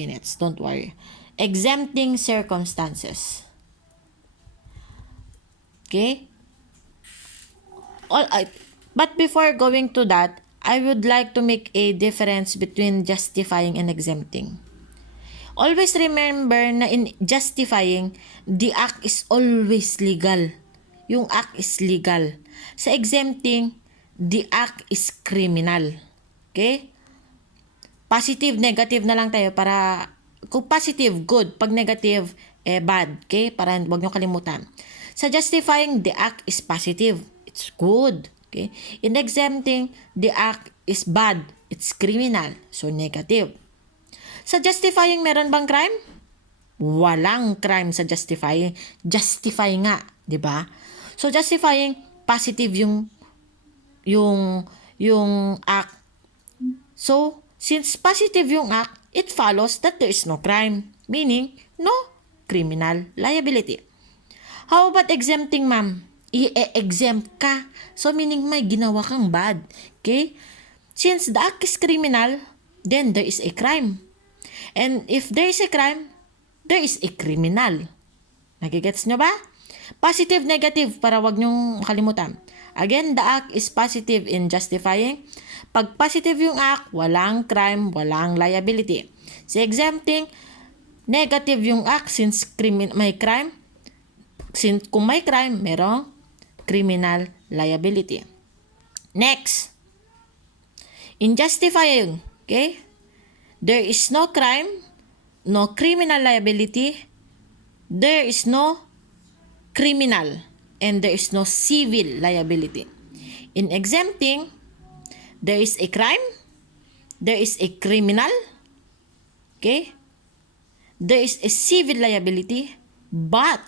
minutes. Don't worry. Exempting circumstances. Okay? But before going to that, I would like to make a difference between justifying and exempting. Always remember na in justifying, the act is always legal. Yung act is legal. Sa exempting, the act is criminal. Okay? Positive, negative na lang tayo para, kung positive, good. Pag negative, bad. Okay? Para wag nyo kalimutan. Sa justifying, the act is positive. It's good. Okay? In exempting, the act is bad. It's criminal. So, negative. Sa justifying, meron bang crime? Walang crime sa justifying. Justify nga, 'di ba? So justifying, positive yung act. So since positive yung act, it follows that there is no crime, meaning no criminal liability. How about exempting, ma'am? I-exempt ka. So meaning may ginawa kang bad. Okay? Since the act is criminal, then there is a crime. And if there is a crime, there is a criminal. Nagigets nyo ba? Positive, negative, para wag nyong kalimutan. Again, the act is positive in justifying. Pag positive yung act, walang crime, walang liability. Sa exempting, negative yung act since may crime. Since kung may crime, merong criminal liability. Next, in justifying, okay? There is no crime, no criminal liability, there is no criminal, and there is no civil liability. In exempting, there is a crime, there is a criminal, okay? There is a civil liability, but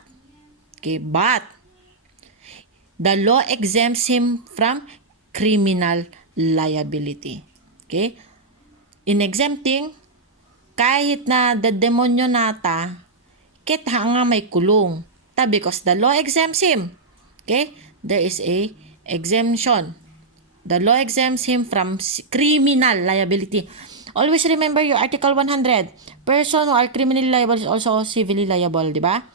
the law exempts him from criminal liability. Okay? In exempting, kahit na demonyo nata, ket nga may kulong. Because the law exempts him. Okay? There is a exemption. The law exempts him from criminal liability. Always remember your Article 100. Person who are criminally liable is also civilly liable, di ba?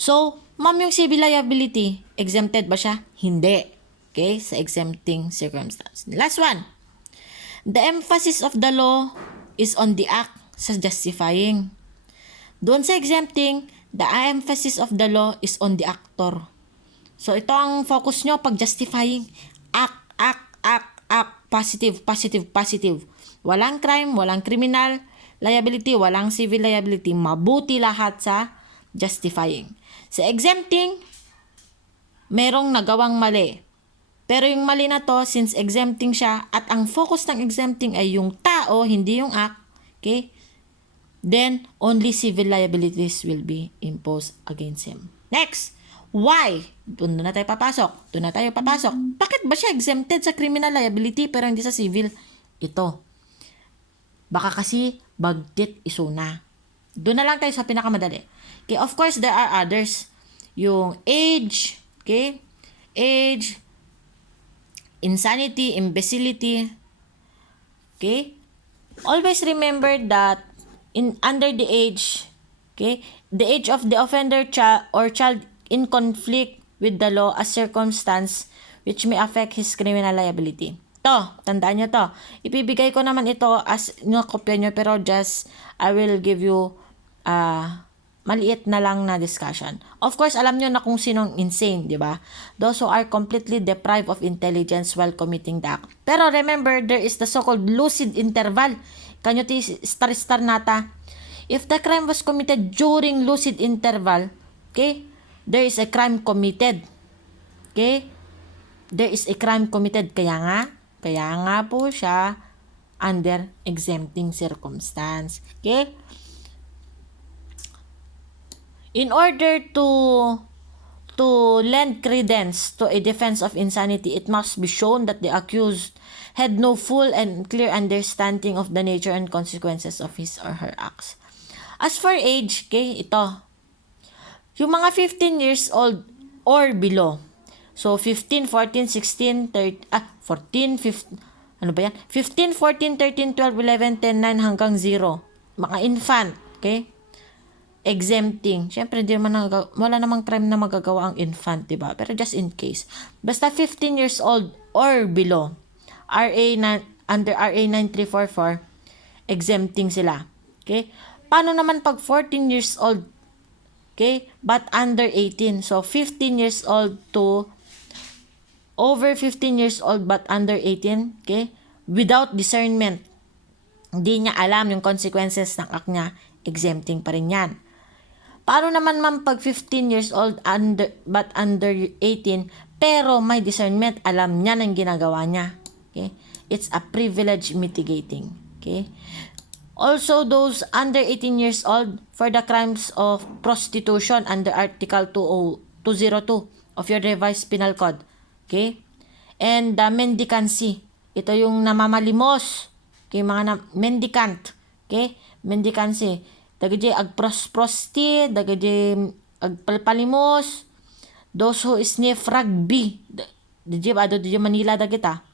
So, ma'am, yung civil liability, exempted ba siya? Hindi. Okay? Sa exempting circumstance. Last one. The emphasis of the law is on the act sa justifying. Doon sa exempting, the emphasis of the law is on the actor. So, ito ang focus nyo pag justifying. Act. Positive. Walang crime, walang criminal liability, walang civil liability. Mabuti lahat sa justifying. Sa exempting, merong nagawang mali. Pero yung mali na to, since exempting siya, at ang focus ng exempting ay yung tao, hindi yung act, okay? Then, only civil liabilities will be imposed against him. Next, why? Doon na tayo papasok. Bakit ba siya exempted sa criminal liability pero hindi sa civil? Ito. Baka kasi bagtit isuna. Doon na lang tayo sa pinakamadali. Okay, of course, there are others. Yung age, okay? Age, insanity, imbecility. Okay? Always remember that under the age, okay, the age of the offender child in conflict with the law as circumstance which may affect his criminal liability. Tandaan nyo to. Ipibigay ko naman ito as kopya nyo, pero just I will give you maliit na lang na discussion. Of course, alam nyo na kung sinong insane, di ba? Those who are completely deprived of intelligence while committing the act. Pero remember, there is the so-called lucid interval. Kanyo star nata. If the crime was committed during lucid interval, okay, there is a crime committed. Okay? There is a crime committed. Kaya nga po siya under exempting circumstance. Okay? In order to lend credence to a defense of insanity, it must be shown that the accused had no full and clear understanding of the nature and consequences of his or her acts. As for age, okay, ito. Yung mga 15 years old or below. So, 15, 14, 16, 14, 15, ano ba yan? 15, 14, 13, 12, 11, 10, 9 hanggang 0. mga infant, okay? Exempting. Siyempre, wala namang crime na magagawa ang infant, diba? Pero just in case. Basta 15 years old or below, under RA 9344, exempting sila. Okay? Paano naman pag 14 years old, okay, but under 18? So, 15 years old to over 15 years old but under 18, okay? Without discernment. Hindi niya alam yung consequences ng act niya, exempting pa rin yan. Paano naman pag 15 years old but under 18 pero may discernment, alam niya ng ginagawa niya. Okay? It's a privilege mitigating. Okay? Also, those under 18 years old for the crimes of prostitution under Article 202 of your revised penal code. Okay? And the mendicancy. Ito yung namamalimos. Okay, mendicant. Okay? Mendicancy. Dagadi agprosti, dagadi agpalpalimos, those who sniff rugby, di Manila dagita.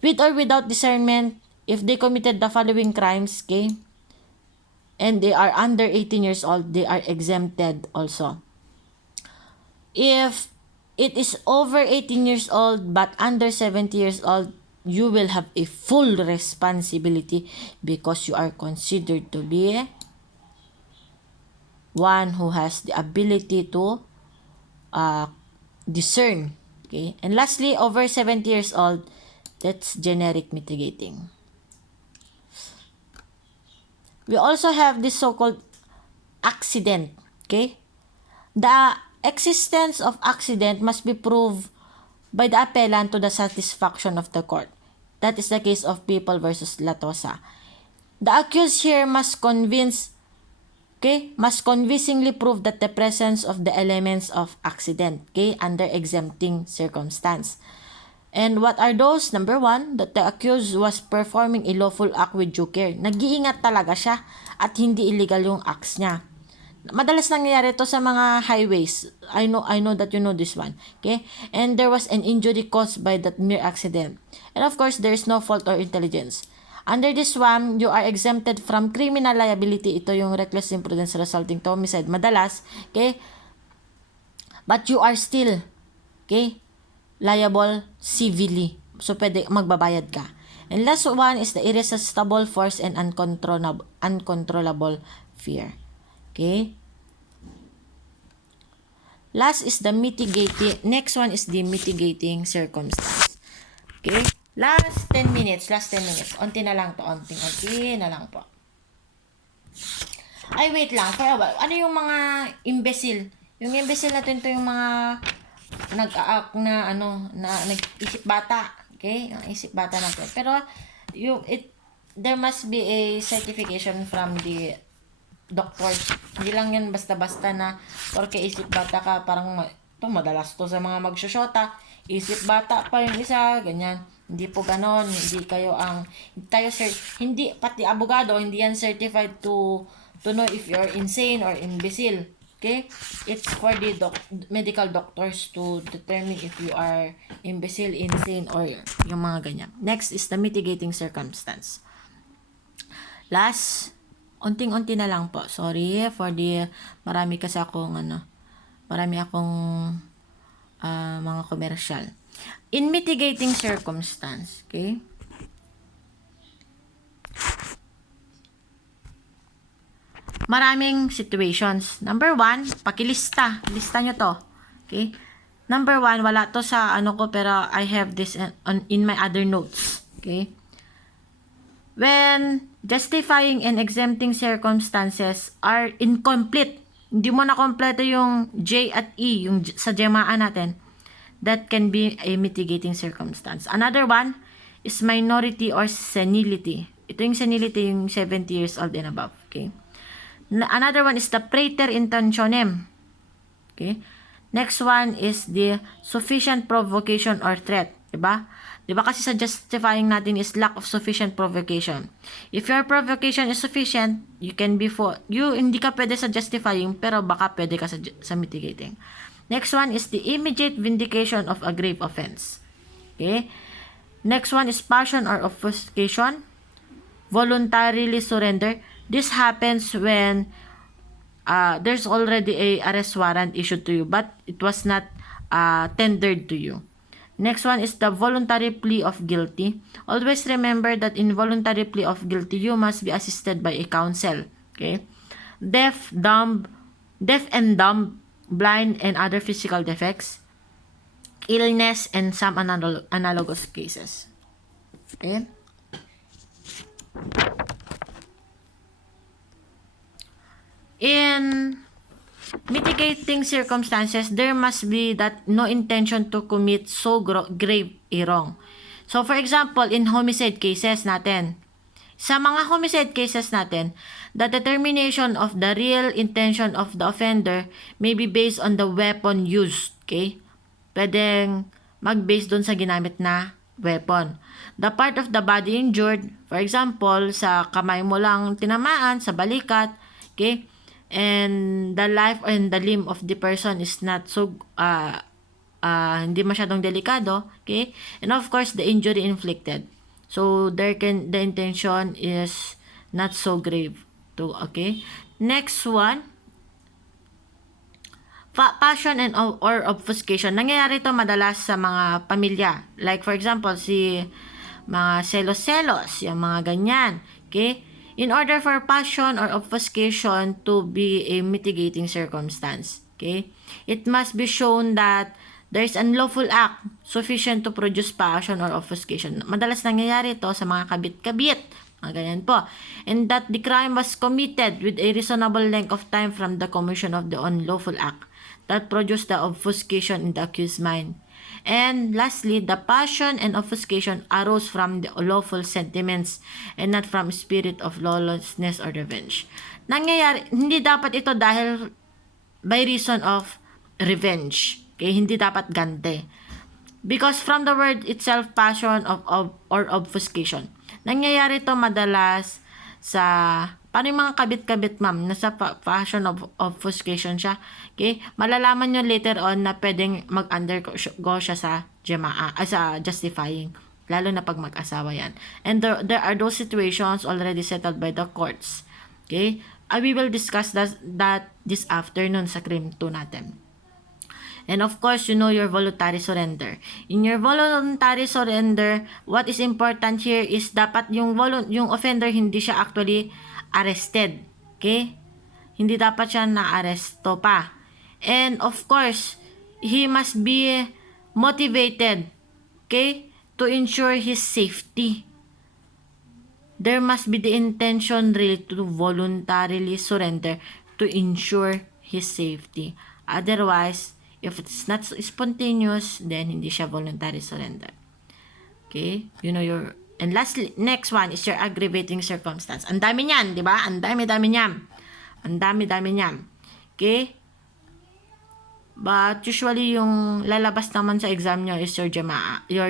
With or without discernment, if they committed the following crimes, okay, and they are under 18 years old, they are exempted also. If it is over 18 years old but under 70 years old, you will have a full responsibility because you are considered to be one who has the ability to discern. Okay? And lastly, over 70 years old, that's generic mitigating. We also have this so-called accident. Okay? The existence of accident must be proved by the appellant to the satisfaction of the court. That is the case of People versus Latosa. The accused here must convincingly prove that the presence of the elements of accident, okay, under exempting circumstance. And what are those? Number 1, that the accused was performing a lawful act with due care. Nag-iingat talaga siya at hindi illegal yung acts niya. Madalas nangyayari to sa mga highways. I know that you know this one. Okay? And there was an injury caused by that mere accident. And of course, there is no fault or intelligence. Under this one, you are exempted from criminal liability. Ito yung reckless imprudence resulting to homicide. Madalas, okay? But you are still, okay, liable civilly. So, pwede magbabayad ka. And last one is the irresistible force and uncontrollable fear. Okay? Last is the next one is the mitigating circumstance. Okay? Last 10 minutes. Unti na lang to. Unti na lang po. Ay, wait lang. For a while. Ano yung mga imbecile? Yung imbecile natin to yung mga nag-aak na nag-isip bata. Okay? Ang isip bata natin. Pero, there must be a certification from the doctor. Hindi lang yan basta-basta na porque isip bata ka, parang madalas to sa mga magsosyota. Isip bata pa yung isa, ganyan. Hindi po ganon, hindi, pati abogado, hindi yan certified to know if you're insane or imbecile. Okay? It's for the medical doctors to determine if you are imbecile, insane, or yung mga ganyan. Next is the mitigating circumstance. Last, unting-unti na lang po. Sorry for marami akong mga commercial. In mitigating circumstance, okay? Maraming situations. Number 1, pakilista. Lista nyo to. Okay? Number 1, wala to sa pero I have this in my other notes. Okay? When justifying and exempting circumstances are incomplete, hindi mo na kompleto yung J at E, yung sa jamaan natin, that can be a mitigating circumstance. Another one is minority or senility. Ito yung senility, yung 70 years old and above. Okay? Another one is the praeter intentionem. Okay? Next one is the sufficient provocation or threat. Diba? Diba kasi sa justifying natin is lack of sufficient provocation. If your provocation is sufficient, you can be hindi ka pwede sa justifying, pero baka pwede ka sa mitigating. Next one is the immediate vindication of a grave offense. Okay? Next one is passion or obfuscation. Voluntarily surrender. This happens when there's already a arrest warrant issued to you but it was not tendered to you. Next one is the voluntary plea of guilty. Always remember that in voluntary plea of guilty, you must be assisted by a counsel. Okay? Deaf and dumb, blind and other physical defects, illness, and some analogous cases. Okay? In mitigating circumstances, there must be that no intention to commit so grave a wrong. So, for example, in homicide cases natin, sa mga homicide cases natin, the determination of the real intention of the offender may be based on the weapon used. Okay? Pwedeng mag-base dun sa ginamit na weapon. The part of the body injured, for example, sa kamay mo lang tinamaan, sa balikat, okay? And the life and the limb of the person is not so hindi masyadong delikado, okay? And of course, the injury inflicted. So the intention is not so grave too, okay? Next one, passion and or obfuscation. Nangyayari to madalas sa mga pamilya. Like for example, mga selos-selos, yung mga ganyan, okay? In order for passion or obfuscation to be a mitigating circumstance, okay, it must be shown that there is unlawful act sufficient to produce passion or obfuscation. Madalas nangyayari ito sa mga kabit-kabit, mga ganyan po. And that the crime was committed with a reasonable length of time from the commission of the unlawful act that produced the obfuscation in the accused's mind. And lastly, the passion and obfuscation arose from the lawful sentiments and not from spirit of lawlessness or revenge. Nangyayari, hindi dapat ito dahil by reason of revenge. Okay, hindi dapat gante. Because from the word itself, passion or obfuscation. Nangyayari ito madalas sa paano yung mga kabit-kabit, ma'am, nasa passion of obfuscation siya. Okay? Malalaman nyo later on na pwedeng mag-undergo siya sa sa justifying. Lalo na pag mag-asawa yan. And there are those situations already settled by the courts. Okay? We will discuss that this afternoon sa Crim 2 natin. And of course, you know your voluntary surrender. In your voluntary surrender, what is important here is dapat yung offender hindi siya actually arrested. Okay? Hindi dapat siya na-aresto pa. And of course, he must be motivated, okay, to ensure his safety. There must be the intention really to voluntarily surrender to ensure his safety. Otherwise, if it's not spontaneous, then hindi siya voluntary surrender. Okay? You know your... And lastly, next one is your aggravating circumstance. Ang dami niyan, di ba? Ang dami-dami niyan. Ang dami-dami niyan. Okay? But usually yung lalabas naman sa exam nyo is your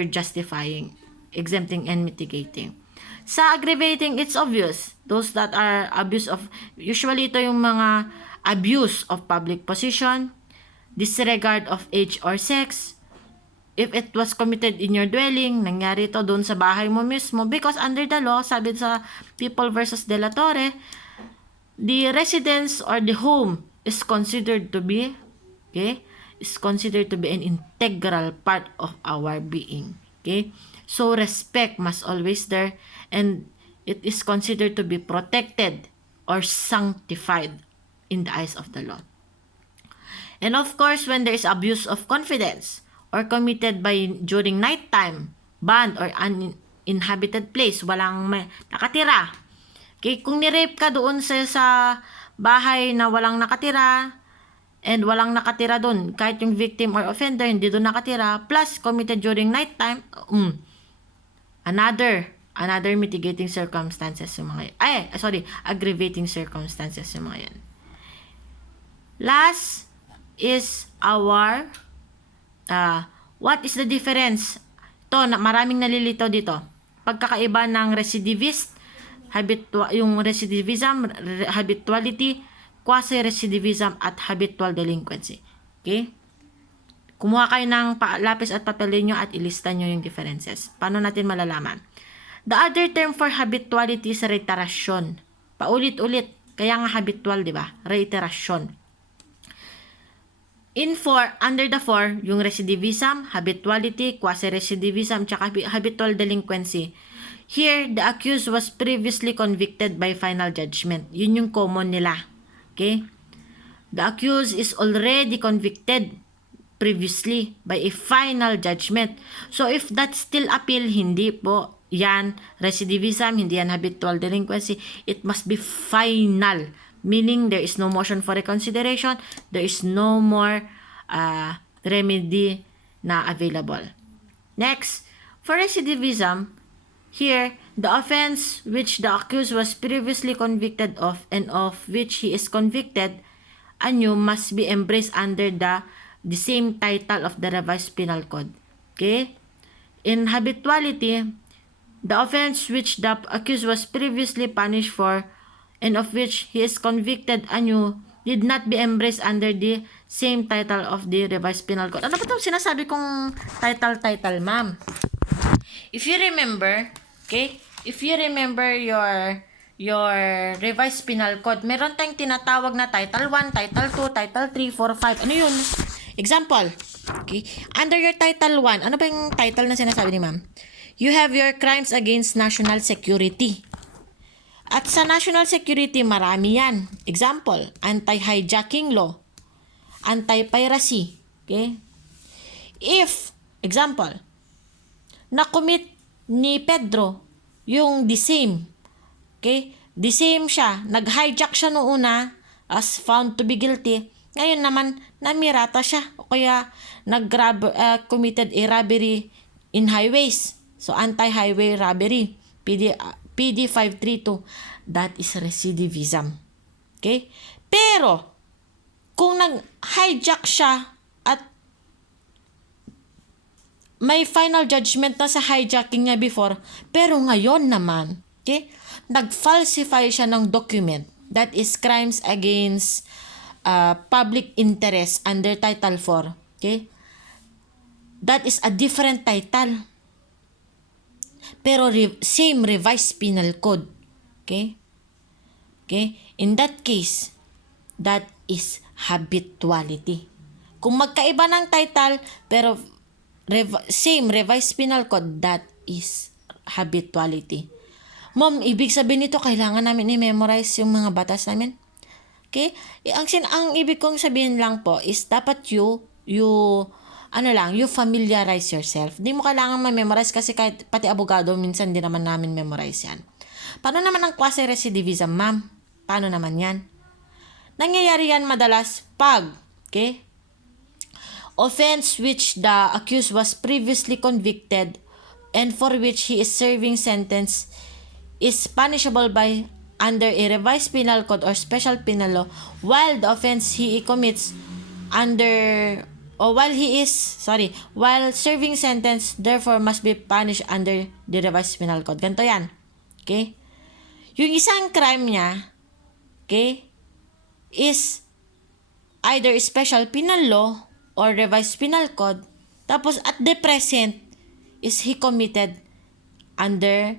justifying, exempting, and mitigating. Sa aggravating, it's obvious. Those that are usually ito yung mga abuse of public position, disregard of age or sex. If it was committed in your dwelling, nangyari ito doon sa bahay mo mismo. Because under the law, sabi sa People versus De La Torre, the residence or the home is considered to be, okay, is considered to be an integral part of our being. Okay? So, respect must always there, and it is considered to be protected or sanctified in the eyes of the law. And of course, when there is abuse of confidence or committed during nighttime, banned or uninhabited place, walang nakatira. Okay, kung ni-rape ka doon sa bahay na walang nakatira, and walang nakatira doon, kahit yung victim or offender hindi doon nakatira, plus committed during nighttime, another mitigating circumstances yung mga aggravating circumstances yung mga yan. Last is our what is the difference? Ito, maraming nalilito dito. Pagkakaiba ng recidivist, yung recidivism, habituality, quasi-recidivism, at habitual delinquency. Okay? Kumuha kayo ng lapis at papel niyo at ilista niyo yung differences. Paano natin malalaman? The other term for habituality is reiteration. Paulit-ulit. Kaya nga habitual, di ba? Reiteration. Under the 4, yung recidivism, habituality, quasi-recidivism, tsaka habitual delinquency. Here, the accused was previously convicted by final judgment. Yun yung common nila. Okay? The accused is already convicted previously by a final judgment. So, if that's still appeal, hindi po yan recidivism, hindi yan habitual delinquency. It must be final. Meaning, there is no motion for reconsideration, there is no more remedy na available. Next, for recidivism, here, the offense which the accused was previously convicted of and of which he is convicted anew must be embraced under the same title of the revised penal code. Okay? In habituality, the offense which the accused was previously punished for and of which he is convicted anew did not be embraced under the same title of the revised penal code. Ano ba itong sinasabi kong title, ma'am? If you remember, okay? If you remember your revised penal code, meron tayong tinatawag na title 1, title 2, title 3, 4, 5. Ano yun? Example. Okay? Under your title 1, ano ba yung title na sinasabi ni ma'am? You have your crimes against national security. At sa national security, marami yan. Example, anti-hijacking law, anti-piracy. Okay? If, example, na-commit ni Pedro yung the same. Okay? The same siya. Nag-hijack siya noong una as found to be guilty. Ngayon naman, namirata siya. O kaya, committed a robbery in highways. So, anti-highway robbery. PD 532, that is recidivism. Okay? Pero, kung nag-hijack siya at may final judgment na sa hijacking niya before, pero ngayon naman, okay, nag-falsify siya ng document, that is crimes against public interest under Title 4. Okay? That is a different title. Pero same revised penal code. Okay? Okay? In that case, that is habituality. Kung magkaiba ng title, pero same revised penal code, that is habituality. Ma'am, ibig sabihin nito, kailangan namin i-memorize yung mga batas namin. Okay? Ang ibig kong sabihin lang po is dapat you familiarize yourself. Hindi mo kailangan ma-memorize kasi kahit pati abogado, minsan di naman namin memorize yan. Paano naman ang quasi-recidivism, ma'am? Paano naman yan? Nangyayari yan madalas pag, okay, offense which the accused was previously convicted and for which he is serving sentence is punishable by under a revised penal code or special penal law while the offense he commits while serving sentence, therefore must be punished under the revised penal code. Ganito yan. Okay? Yung isang crime niya, okay, is either special penal law or revised penal code. Tapos at the present is he committed under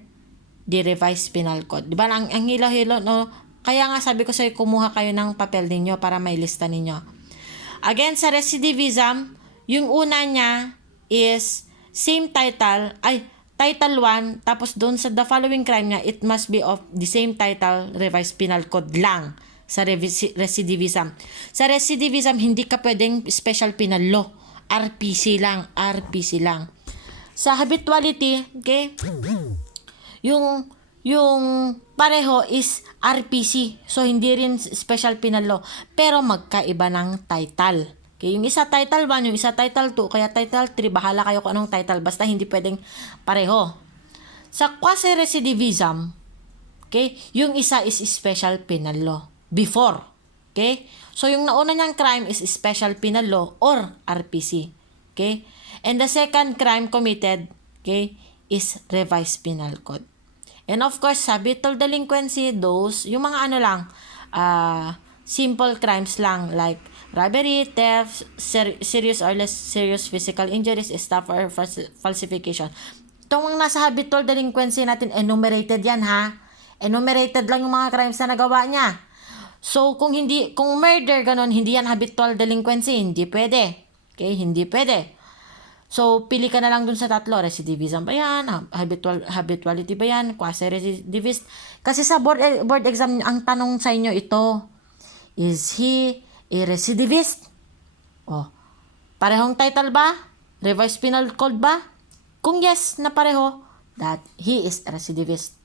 the revised penal code. Diba? Ang hilo-hilo, no? Kaya nga sabi ko sa'yo, kumuha kayo ng papel ninyo para may lista ninyo. Again, sa recidivism, yung una niya is same title, title 1, tapos doon sa the following crime niya, it must be of the same title, revised penal code lang sa recidivism. Sa recidivism, hindi ka pwedeng special penal law. RPC lang. Sa habituality, okay, yung pareho is RPC. So, hindi rin special penal law. Pero magkaiba ng title. Okay, yung isa title 1, yung isa title 2, kaya title 3, bahala kayo kung anong title. Basta hindi pwedeng pareho. Sa quasi-recidivism, okay, yung isa is special penal law. Before. Okay? So, yung nauna niyang crime is special penal law or RPC. Okay? And the second crime committed, okay, is revised penal code. And of course, habitual delinquency, yung mga simple crimes lang like robbery, theft, serious or less serious physical injuries, theft or falsification. Itong mga nasa habitual delinquency natin, enumerated yan ha. Enumerated lang yung mga crimes na nagawa niya. So, kung murder, ganon, hindi yan habitual delinquency, hindi pwede. Okay, hindi pwede. So, pili ka na lang dun sa tatlo. Recidivism ba yan? Habituality ba yan? Quasi-recidivist? Kasi sa board exam, ang tanong sa inyo ito, is he a recidivist? Oh, parehong title ba? Revised Penal Code ba? Kung yes na pareho, that he is a recidivist.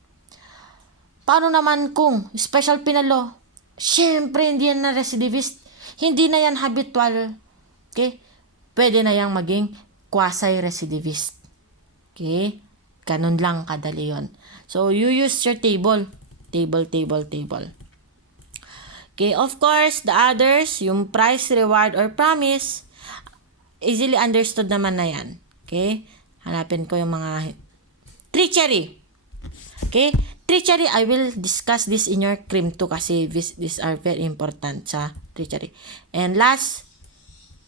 Paano naman kung special penal law? Siyempre, hindi yan na recidivist. Hindi na yan habitual. Okay? Pwede na yang maging quasi-recidivist. Okay? Ganun lang kadali yun. So, you use your table. Table. Okay, of course, the others, yung price, reward, or promise, easily understood naman na yan. Okay? Hanapin ko yung mga treachery. Okay? Treachery, I will discuss this in your Crim 2 kasi these are very important sa treachery. And last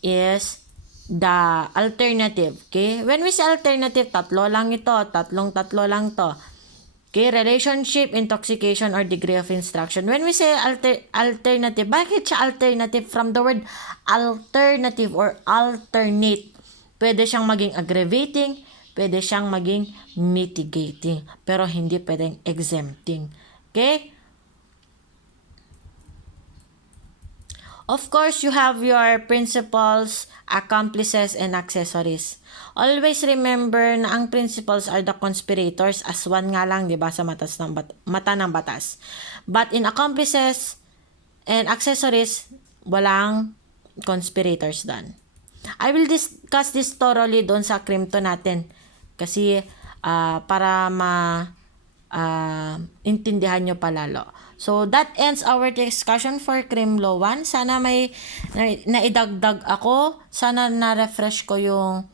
is the alternative. Okay? When we say alternative, tatlo lang ito. Tatlo lang to. Okay? Relationship, intoxication, or degree of instruction. When we say alternative, bakit siya alternative? From the word alternative or alternate. Pwede siyang maging aggravating, pwede siyang maging mitigating, pero hindi pwedeng exempting. Okay? Of course, you have your principals, accomplices, and accessories. Always remember na ang principals are the conspirators as one nga lang, di ba, sa mata ng batas. But in accomplices and accessories, walang conspirators done. I will discuss this thoroughly doon sa Crim 2 natin. Kasi para intindihan nyo palalo. So, that ends our discussion for Crim Law 1. Sana may naidagdag ako. Sana na-refresh ko yung